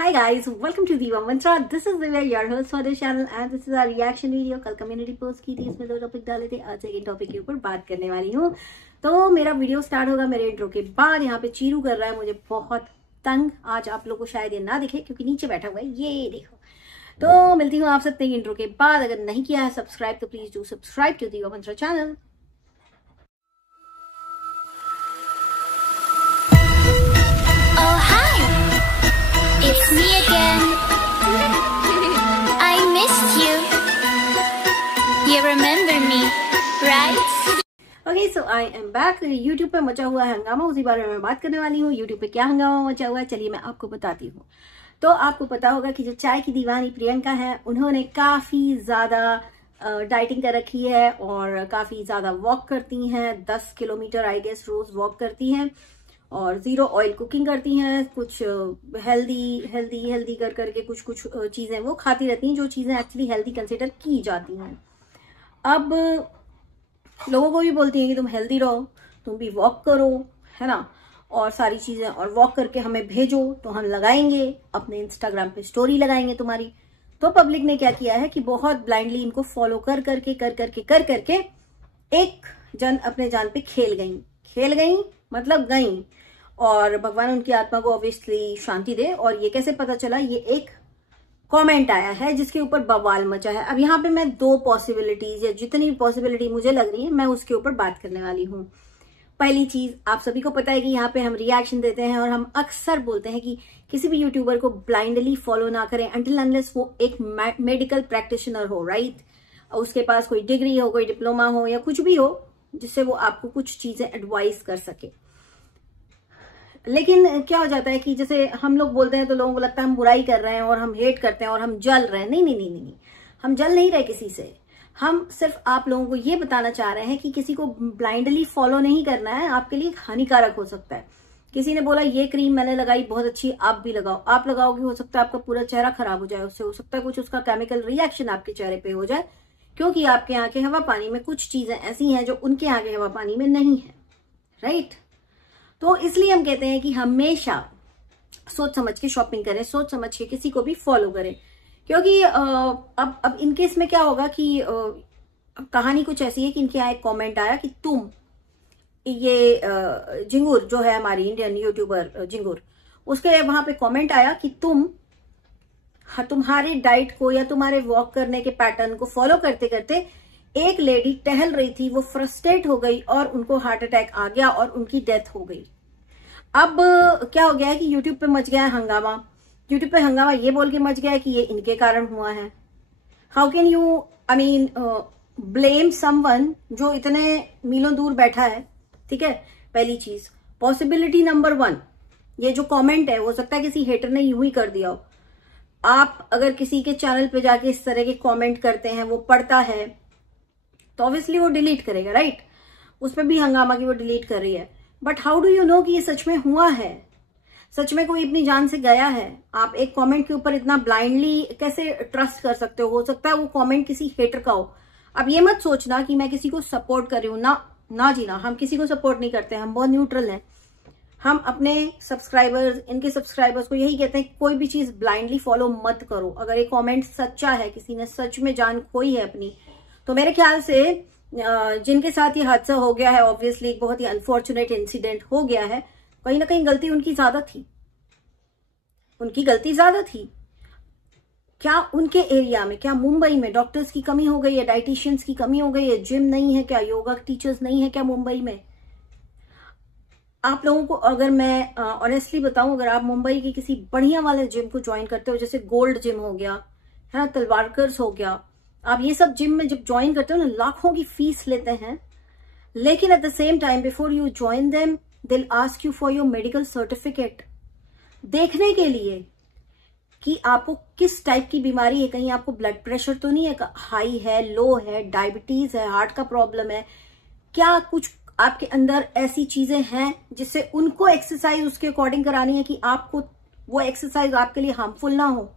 Hi guys, welcome to Diva Mantra. This is Divya, your host for the channel and this is our reaction video. कल community post की थी, इसमें 2 topic डाले थे। आज एक टॉपिक के ऊपर बात करने वाली हूँ। तो मेरा वीडियो स्टार्ट होगा मेरे इंट्रो के बाद। यहाँ पे चीरू कर रहा है मुझे बहुत तंग। आज आप लोगों को शायद ये ना दिखे क्योंकि नीचे बैठा हुआ है, ये देखो। तो मिलती हूँ आप सबसे इंट्रो के बाद। अगर नहीं किया है सब्सक्राइब तो प्लीज डू सब्सक्राइब टू दिवा मंत्रा channel. It's me again. I missed you. You remember me, right? Okay, so I am back. YouTube पे मचा हुआ है हंगामा, उसी बारे में बात करने वाली हूँ। YouTube पे क्या हंगामा मचा हुआ है चलिए मैं आपको बताती हूँ। तो आपको पता होगा कि जो चाय की दीवानी प्रियंका है, उन्होंने काफी ज्यादा डाइटिंग कर रखी है और काफी ज्यादा वॉक करती हैं। 10 किलोमीटर आई गेस रोज वॉक करती हैं और 0 ऑयल कुकिंग करती हैं। कुछ हेल्दी कर करके कुछ चीजें वो खाती रहती हैं, जो चीजें एक्चुअली हेल्दी कंसिडर की जाती हैं। अब लोगों को भी बोलती हैं कि तुम हेल्दी रहो, तुम भी वॉक करो, है ना, और सारी चीजें, और वॉक करके हमें भेजो तो हम लगाएंगे अपने इंस्टाग्राम पे स्टोरी लगाएंगे तुम्हारी। तो पब्लिक ने क्या किया है कि बहुत ब्लाइंडली इनको फॉलो कर करके एक जन अपने जान पे खेल गई मतलब गई, और भगवान उनकी आत्मा को ऑब्वियसली शांति दे। और ये कैसे पता चला? ये एक कमेंट आया है जिसके ऊपर बवाल मचा है। अब यहाँ पे मैं 2 पॉसिबिलिटीज या जितनी भी पॉसिबिलिटी मुझे लग रही है मैं उसके ऊपर बात करने वाली हूँ। पहली चीज, आप सभी को पता है कि यहाँ पे हम रिएक्शन देते हैं और हम अक्सर बोलते हैं कि किसी भी यूट्यूबर को ब्लाइंडली फॉलो ना करें अंटिल अनलेस वो एक मेडिकल प्रैक्टिशनर हो, राइट? उसके पास कोई डिग्री हो, कोई डिप्लोमा हो या कुछ भी हो जिससे वो आपको कुछ चीजें एडवाइस कर सके। लेकिन क्या हो जाता है कि जैसे हम लोग बोलते हैं तो लोगों को लगता है हम बुराई कर रहे हैं और हम हेट करते हैं और हम जल रहे हैं। नहीं, हम जल नहीं रहे किसी से। हम सिर्फ आप लोगों को ये बताना चाह रहे हैं कि किसी को ब्लाइंडली फॉलो नहीं करना है, आपके लिए हानिकारक हो सकता है। किसी ने बोला ये क्रीम मैंने लगाई बहुत अच्छी, आप भी लगाओ। आप लगाओगे, हो सकता है आपका पूरा चेहरा खराब हो जाए, उससे हो सकता है कुछ उसका केमिकल रिएक्शन आपके चेहरे पे हो जाए, क्योंकि आपके यहाँ के हवा पानी में कुछ चीजें ऐसी हैं जो उनके यहाँ के हवा पानी में नहीं है, राइट? तो इसलिए हम कहते हैं कि हमेशा सोच समझ के शॉपिंग करें, सोच समझ के किसी को भी फॉलो करें। क्योंकि अब इनके इसमें क्या होगा कि कहानी कुछ ऐसी है कि इनके यहाँ एक कमेंट आया कि तुम ये जिंगूर जो है हमारी इंडियन यूट्यूबर जिंगूर, उसके वहां पे कमेंट आया कि तुम्हारे डाइट को या तुम्हारे वॉक करने के पैटर्न को फॉलो करते करते एक लेडी टहल रही थी, वो फ्रस्ट्रेट हो गई और उनको हार्ट अटैक आ गया और उनकी डेथ हो गई। अब क्या हो गया है कि यूट्यूब पे मच गया है हंगामा। यूट्यूब पे हंगामा ये बोल के मच गया है कि ये इनके कारण हुआ है। How can you blame someone जो इतने मीलों दूर बैठा है, ठीक है? पहली चीज। पॉसिबिलिटी नंबर 1, ये जो कमेंट है हो सकता है किसी हेटर ने यूं ही कर दिया हो। आप अगर किसी के चैनल पे जाके इस तरह के कमेंट करते हैं, वो पढ़ता है तो ऑब्वियसली वो डिलीट करेगा, राइट? उस पर भी हंगामा की वो डिलीट कर रही है। But how do you know कि ये सच में हुआ है? सच में कोई अपनी जान से गया है? आप एक कमेंट के ऊपर इतना ब्लाइंडली कैसे ट्रस्ट कर सकते हो सकता है वो कमेंट किसी हेटर का हो। अब ये मत सोचना कि मैं किसी को सपोर्ट कर रही हूं, ना जी ना, हम किसी को सपोर्ट नहीं करते, हम बहुत न्यूट्रल हैं। हम अपने सब्सक्राइबर्स, इनके सब्सक्राइबर्स को यही कहते हैं कोई भी चीज ब्लाइंडली फॉलो मत करो। अगर एक कॉमेंट सच्चा है, किसी ने सच में जान खोई है अपनी, तो मेरे ख्याल से जिनके साथ ये हादसा हो गया है, ऑब्वियसली एक बहुत ही अनफॉर्चुनेट इंसिडेंट हो गया है, कहीं ना कहीं गलती उनकी ज्यादा थी। क्या उनके एरिया में, क्या मुंबई में डॉक्टर्स की कमी हो गई है, डाइटिशियंस की कमी हो गई है, जिम नहीं है क्या, योगा टीचर्स नहीं है क्या मुंबई में? आप लोगों को अगर मैं ऑनेस्टली बताऊं, अगर आप मुंबई के किसी बढ़िया वाले जिम को ज्वाइन करते हो, जैसे गोल्ड जिम हो गया, है ना, तलवारकर्स हो गया, आप ये सब जिम में जब ज्वाइन करते हो ना, लाखों की फीस लेते हैं, लेकिन at the same time before you join them they will ask you for your medical certificate, देखने के लिए कि आपको किस टाइप की बीमारी है। कहीं आपको ब्लड प्रेशर तो नहीं है, हाई है, लो है, डायबिटीज है, हार्ट का प्रॉब्लम है, क्या कुछ आपके अंदर ऐसी चीजें हैं जिससे उनको एक्सरसाइज उसके अकॉर्डिंग करानी है कि आपको वो एक्सरसाइज आपके लिए हार्मफुल ना हो,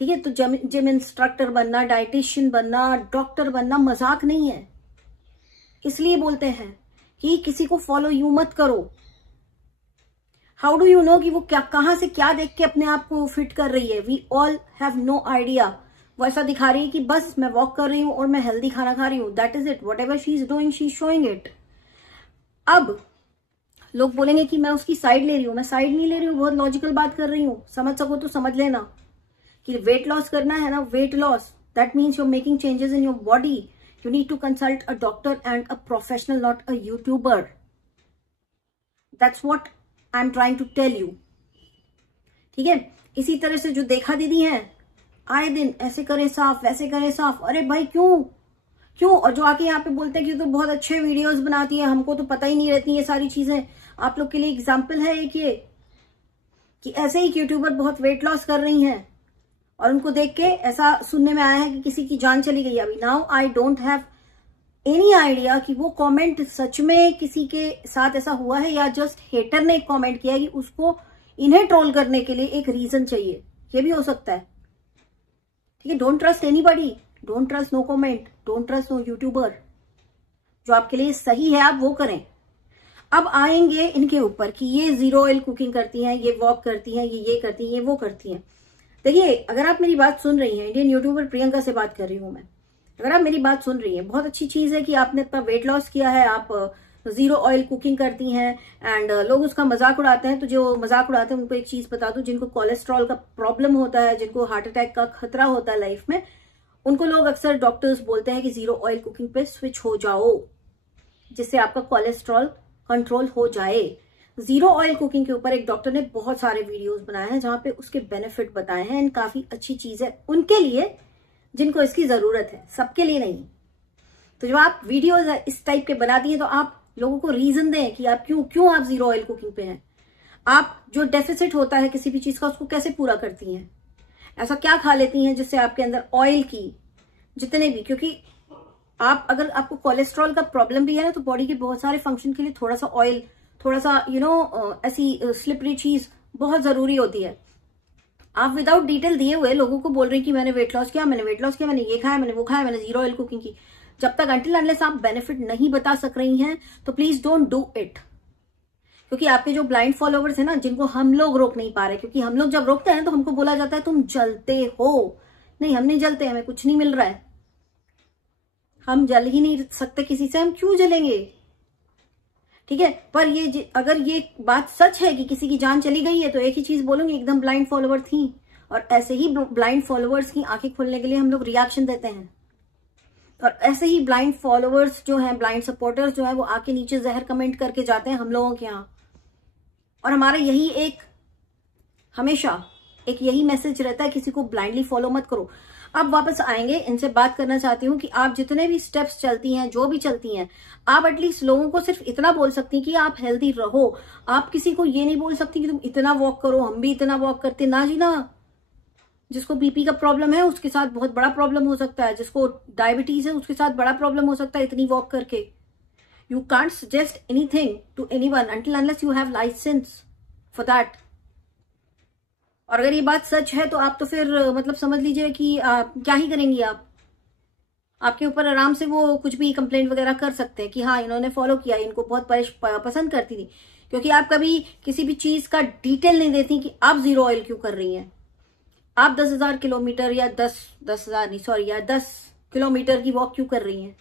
ठीक है? तो जिम इंस्ट्रक्टर बनना, डाइटिशियन बनना, डॉक्टर बनना मजाक नहीं है। इसलिए बोलते हैं कि किसी को फॉलो यूं मत करो। हाउ डू यू नो कि वो क्या कहाँ से क्या देख के अपने आप को फिट कर रही है? We all have no idea. वो ऐसा दिखा रही है कि बस मैं वॉक कर रही हूँ और मैं हेल्दी खाना खा रही हूँ, that is it. What ever she is doing, she is showing it. अब लोग बोलेंगे कि मैं उसकी साइड ले रही हूँ। मैं साइड नहीं ले रही हूँ, बहुत लॉजिकल बात कर रही हूँ। समझ सको तो समझ लेना कि वेट लॉस करना है ना, weight loss, that means you're making changes in your body. You need to consult a doctor and a professional, not a YouTuber. That's what I am trying to tell you. ठीक है, इसी तरह से जो देखा दीदी हैं, आए दिन ऐसे करें साफ, वैसे करें साफ। अरे भाई क्यों क्यों? और जो आके यहाँ पे बोलते हैं कि तो बहुत अच्छे वीडियोस बनाती है, हमको तो पता ही नहीं रहती ये सारी चीजें। आप लोग के लिए एग्जाम्पल है एक ये कि ऐसे ही यूट्यूबर बहुत वेट लॉस कर रही हैं और उनको देख के ऐसा सुनने में आया है कि किसी की जान चली गई। अभी now I don't have any idea कि वो कमेंट सच में किसी के साथ ऐसा हुआ है या जस्ट हेटर ने कमेंट किया है कि उसको इन्हें ट्रोल करने के लिए एक रीजन चाहिए। ये भी हो सकता है। ठीक है, don't trust anybody, don't trust no comment, don't trust no YouTuber. जो आपके लिए सही है आप वो करें। अब आएंगे इनके ऊपर कि ये जीरो ऑयल कुकिंग करती हैं, ये वॉक करती हैं, ये करती हैं, ये वो करती हैं। देखिए, अगर आप मेरी बात सुन रही हैं, इंडियन यूट्यूबर प्रियंका से बात कर रही हूं मैं, अगर आप मेरी बात सुन रही हैं, बहुत अच्छी चीज है कि आपने इतना वेट लॉस किया है, आप जीरो ऑयल कुकिंग करती हैं एंड लोग उसका मजाक उड़ाते हैं। तो जो मजाक उड़ाते हैं उनको एक चीज बता दूं, जिनको कोलेस्ट्रॉल का प्रॉब्लम होता है, जिनको हार्ट अटैक का खतरा होता है लाइफ में, उनको लोग अक्सर डॉक्टर्स बोलते हैं कि जीरो ऑयल कुकिंग पे स्विच हो जाओ, जिससे आपका कोलेस्ट्रॉल कंट्रोल हो जाए। जीरो ऑयल कुकिंग के ऊपर एक डॉक्टर ने बहुत सारे वीडियोस बनाए हैं जहां पे उसके बेनिफिट बताए हैं एंड काफी अच्छी चीज है उनके लिए जिनको इसकी जरूरत है, सबके लिए नहीं। तो जब आप वीडियोस इस टाइप के बनाती हैं तो आप लोगों को रीजन दें कि आप क्यों आप जीरो ऑयल कुकिंग पे हैं। आप जो डेफिसिट होता है किसी भी चीज का उसको कैसे पूरा करती हैं, ऐसा क्या खा लेती हैं जिससे आपके अंदर ऑयल की जितने भी, क्योंकि आप अगर आपको कोलेस्ट्रॉल का प्रॉब्लम भी है ना तो बॉडी के बहुत सारे फंक्शन के लिए थोड़ा सा ऑयल, थोड़ा सा ऐसी स्लिपरी चीज बहुत जरूरी होती है। आप विदाउट डिटेल दिए हुए लोगों को बोल रहे हैं कि मैंने वेट लॉस किया, मैंने वेट लॉस किया, मैंने ये खाया, मैंने वो खाया, मैंने जीरो ऑयल कुकिंग की। जब तक अनटिल अनलेस आप बेनिफिट नहीं बता सक रही हैं तो प्लीज डोंट डू इट। क्योंकि आपके जो ब्लाइंड फॉलोवर्स हैं ना, जिनको हम लोग रोक नहीं पा रहे, क्योंकि हम लोग जब रोकते हैं तो हमको बोला जाता है तुम जलते हो। नहीं, हम नहीं जलते, हमें कुछ नहीं मिल रहा है, हम जल ही नहीं सकते किसी से, हम क्यों जलेंगे? ठीक है, पर ये अगर ये बात सच है कि किसी की जान चली गई है तो एक ही चीज बोलूंगी, एकदम ब्लाइंड फॉलोवर थी। और ऐसे ही ब्लाइंड फॉलोवर्स की आंखें खोलने के लिए हम लोग रिएक्शन देते हैं, और ऐसे ही ब्लाइंड फॉलोवर्स जो हैं, ब्लाइंड सपोर्टर्स जो है, वो आके नीचे जहर कमेंट करके जाते हैं हम लोगों के यहाँ। और हमारा यही एक हमेशा एक यही मैसेज रहता है, किसी को ब्लाइंडली फॉलो मत करो। अब वापस आएंगे, इनसे बात करना चाहती हूँ कि आप जितने भी स्टेप्स चलती हैं, जो भी चलती हैं, आप एटलीस्ट लोगों को सिर्फ इतना बोल सकती हैं कि आप हेल्दी रहो। आप किसी को ये नहीं बोल सकती कि तुम इतना वॉक करो, हम भी इतना वॉक करते। ना जी ना, जिसको बीपी का प्रॉब्लम है उसके साथ बहुत बड़ा प्रॉब्लम हो सकता है, जिसको डायबिटीज है उसके साथ बड़ा प्रॉब्लम हो सकता है इतनी वॉक करके। You can't suggest anything to anyone until unless you have licence for that. और अगर ये बात सच है तो आप तो फिर मतलब समझ लीजिए कि क्या ही करेंगी आप। आपके ऊपर आराम से वो कुछ भी कंप्लेंट वगैरह कर सकते हैं कि हाँ इन्होंने फॉलो किया, इनको बहुत पसंद करती थी। क्योंकि आप कभी किसी भी चीज का डिटेल नहीं देती कि आप जीरो ऑयल क्यों कर रही हैं। आप 10,000 किलोमीटर या 10 किलोमीटर की वॉक क्यों कर रही हैं?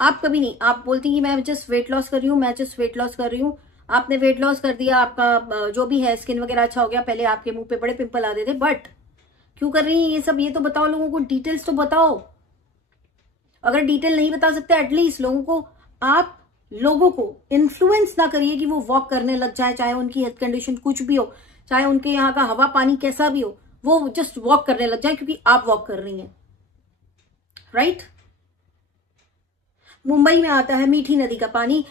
आप कभी नहीं, आप बोलती कि मैं जस्ट वेट लॉस कर रही हूँ, मैं जस्ट वेट लॉस कर रही हूँ। आपने वेट लॉस कर दिया, आपका जो भी है स्किन वगैरह अच्छा हो गया, पहले आपके मुंह पे बड़े पिंपल आते थे, बट क्यों कर रही हैं ये सब? ये तो बताओ लोगों को, डिटेल्स तो बताओ। अगर डिटेल नहीं बता सकते, एटलीस्ट लोगों को, आप लोगों को इन्फ्लुएंस ना करिए कि वो वॉक करने लग जाए, चाहे उनकी हेल्थ कंडीशन कुछ भी हो, चाहे उनके यहाँ का हवा पानी कैसा भी हो, वो जस्ट वॉक करने लग जाए क्योंकि आप वॉक कर रही हैं, राइट? मुंबई में आता है मीठी नदी का पानी,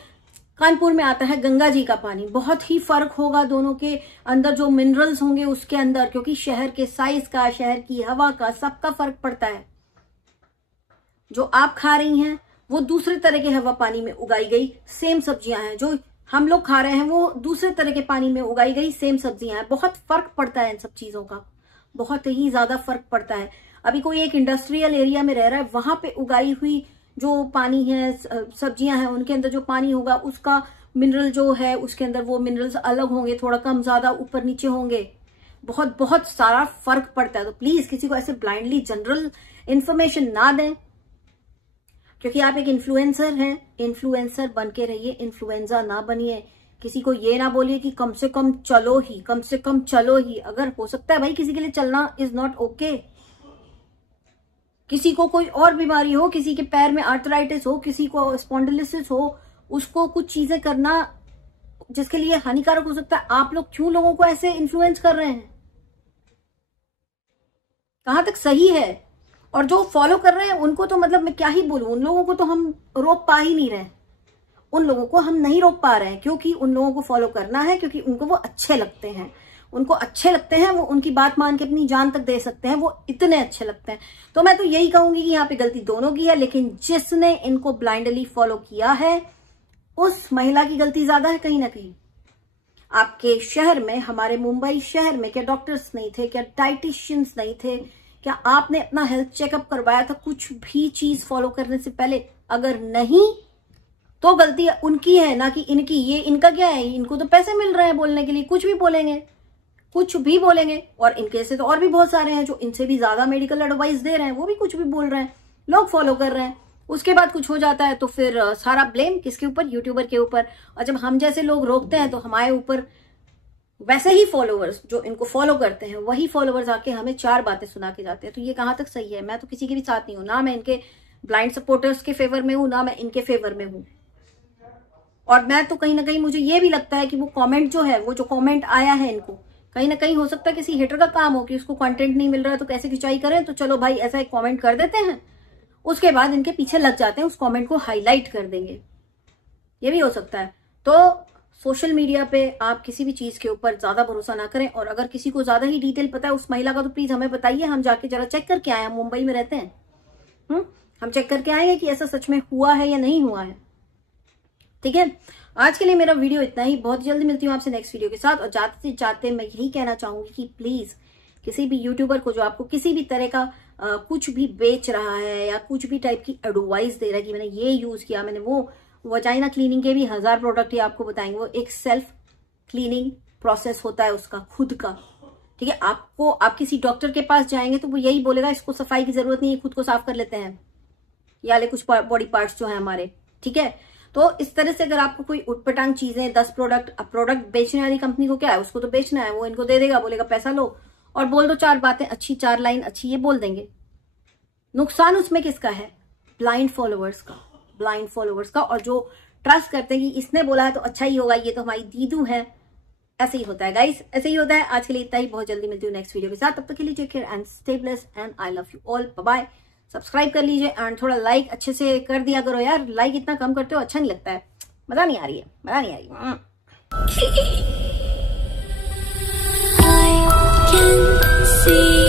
कानपुर में आता है गंगा जी का पानी। बहुत ही फर्क होगा दोनों के अंदर, जो मिनरल्स होंगे उसके अंदर, क्योंकि शहर के साइज का, शहर की हवा का, सबका फर्क पड़ता है। जो आप खा रही हैं वो दूसरे तरह के हवा पानी में उगाई गई सेम सब्जियां हैं, जो हम लोग खा रहे हैं वो दूसरे तरह के पानी में उगाई गई सेम सब्जियां हैं। बहुत फर्क पड़ता है इन सब चीजों का, बहुत ही ज्यादा फर्क पड़ता है। अभी कोई एक इंडस्ट्रियल एरिया में रह रहा है, वहां पे उगाई हुई जो पानी है, सब्जियां हैं उनके अंदर जो पानी होगा उसका मिनरल जो है उसके अंदर वो मिनरल्स अलग होंगे, थोड़ा कम ज्यादा ऊपर नीचे होंगे, बहुत बहुत सारा फर्क पड़ता है। तो प्लीज किसी को ऐसे ब्लाइंडली जनरल इंफॉर्मेशन ना दें, क्योंकि आप एक इन्फ्लुएंसर हैं, इन्फ्लुएंसर बन के रहिए, इन्फ्लुएंजा ना बनिए। किसी को ये ना बोलिए कि कम से कम चलो ही, कम से कम चलो ही। अगर हो सकता है भाई किसी के लिए चलना इज नॉट ओके, किसी को कोई और बीमारी हो, किसी के पैर में आर्थराइटिस हो, किसी को स्पॉन्डिलिसिस हो, उसको कुछ चीजें करना जिसके लिए हानिकारक हो सकता है, आप लोग क्यों लोगों को ऐसे इन्फ्लुएंस कर रहे हैं? कहां तक सही है? और जो फॉलो कर रहे हैं उनको तो मतलब मैं क्या ही बोलूं, उन लोगों को तो हम रोक पा ही नहीं रहे, उन लोगों को हम नहीं रोक पा रहे हैं, क्योंकि उन लोगों को फॉलो करना है, क्योंकि उनको वो अच्छे लगते हैं, उनको अच्छे लगते हैं, वो उनकी बात मान के अपनी जान तक दे सकते हैं, वो इतने अच्छे लगते हैं। तो मैं तो यही कहूंगी कि यहाँ पे गलती दोनों की है, लेकिन जिसने इनको ब्लाइंडली फॉलो किया है उस महिला की गलती ज्यादा है कहीं ना कहीं। आपके शहर में, हमारे मुंबई शहर में क्या डॉक्टर्स नहीं थे, क्या डाइटिशियंस नहीं थे, क्या आपने अपना हेल्थ चेकअप करवाया था कुछ भी चीज फॉलो करने से पहले? अगर नहीं तो गलती उनकी है ना कि इनकी। ये इनका क्या है, इनको तो पैसे मिल रहे हैं बोलने के लिए, कुछ भी बोलेंगे, कुछ भी बोलेंगे। और इनके से तो और भी बहुत सारे हैं जो इनसे भी ज्यादा मेडिकल एडवाइस दे रहे हैं, वो भी कुछ भी बोल रहे हैं, लोग फॉलो कर रहे हैं। उसके बाद कुछ हो जाता है तो फिर सारा ब्लेम किसके ऊपर? यूट्यूबर के ऊपर। और जब हम जैसे लोग रोकते हैं तो हमारे ऊपर वैसे ही फॉलोवर्स जो इनको फॉलो करते हैं वही फॉलोवर्स आके हमें 4 बातें सुना के जाते हैं। तो ये कहां तक सही है? मैं तो किसी के भी साथ नहीं हूं, ना मैं इनके ब्लाइंड सपोर्टर्स के फेवर में हूं, ना मैं इनके फेवर में हूं। और मैं तो कहीं ना कहीं मुझे ये भी लगता है कि वो कमेंट जो है, वो जो कमेंट आया है इनको, कहीं ना कहीं हो सकता है किसी हेटर का काम हो कि उसको कंटेंट नहीं मिल रहा है तो कैसे खिंचाई करें, तो चलो भाई ऐसा एक कमेंट कर देते हैं, उसके बाद इनके पीछे लग जाते हैं, उस कमेंट को हाईलाइट कर देंगे, ये भी हो सकता है। तो सोशल मीडिया पे आप किसी भी चीज के ऊपर ज्यादा भरोसा ना करें। और अगर किसी को ज्यादा ही डिटेल पता है उस महिला का तो प्लीज हमें बताइए, हम जाके जरा चेक करके आए, हम मुंबई में रहते हैं, हम चेक करके आएंगे कि ऐसा सच में हुआ है या नहीं हुआ है। ठीक है, आज के लिए मेरा वीडियो इतना ही, बहुत जल्दी मिलती हूँ आपसे नेक्स्ट वीडियो के साथ। और जाते जाते मैं यही कहना चाहूंगी कि प्लीज किसी भी यूट्यूबर को जो आपको किसी भी तरह का कुछ भी बेच रहा है या कुछ भी टाइप की एडवाइस दे रहा है कि मैंने ये यूज किया, मैंने वो, वजाइना क्लीनिंग के भी 1000 प्रोडक्ट ही आपको बताएंगे, वो एक सेल्फ क्लीनिंग प्रोसेस होता है उसका खुद का। ठीक है, आपको, आप किसी डॉक्टर के पास जाएंगे तो वो यही बोलेगा इसको सफाई की जरूरत नहीं है, खुद को साफ कर लेते हैं, ये वाले कुछ बॉडी पार्ट्स जो है हमारे। ठीक है, तो इस तरह से अगर आपको कोई उटपटांग चीजें 10 प्रोडक्ट बेचने वाली कंपनी को क्या है, उसको तो बेचना है, वो इनको दे देगा, बोलेगा पैसा लो और बोल दो 4 बातें अच्छी, 4 लाइन अच्छी, ये बोल देंगे। नुकसान उसमें किसका है? ब्लाइंड फॉलोअर्स का, ब्लाइंड फॉलोअर्स का। और जो ट्रस्ट करते हैं कि इसने बोला है तो अच्छा ही होगा, ये तो हमारी दीदू है, ऐसे ही होता है गाइस, ऐसे ही होता है। आज के लिए इतना ही, बहुत जल्दी मिलती हूँ नेक्स्ट वीडियो के साथ, तब तक के लिए take care and stay blessed and I love you all, bye bye. Subscribe कर लीजिए एंड थोड़ा लाइक अच्छे से कर दिया करो यार, लाइक इतना कम करते हो अच्छा नहीं लगता है, मजा नहीं आ रही है, मजा नहीं आ रही है। I can see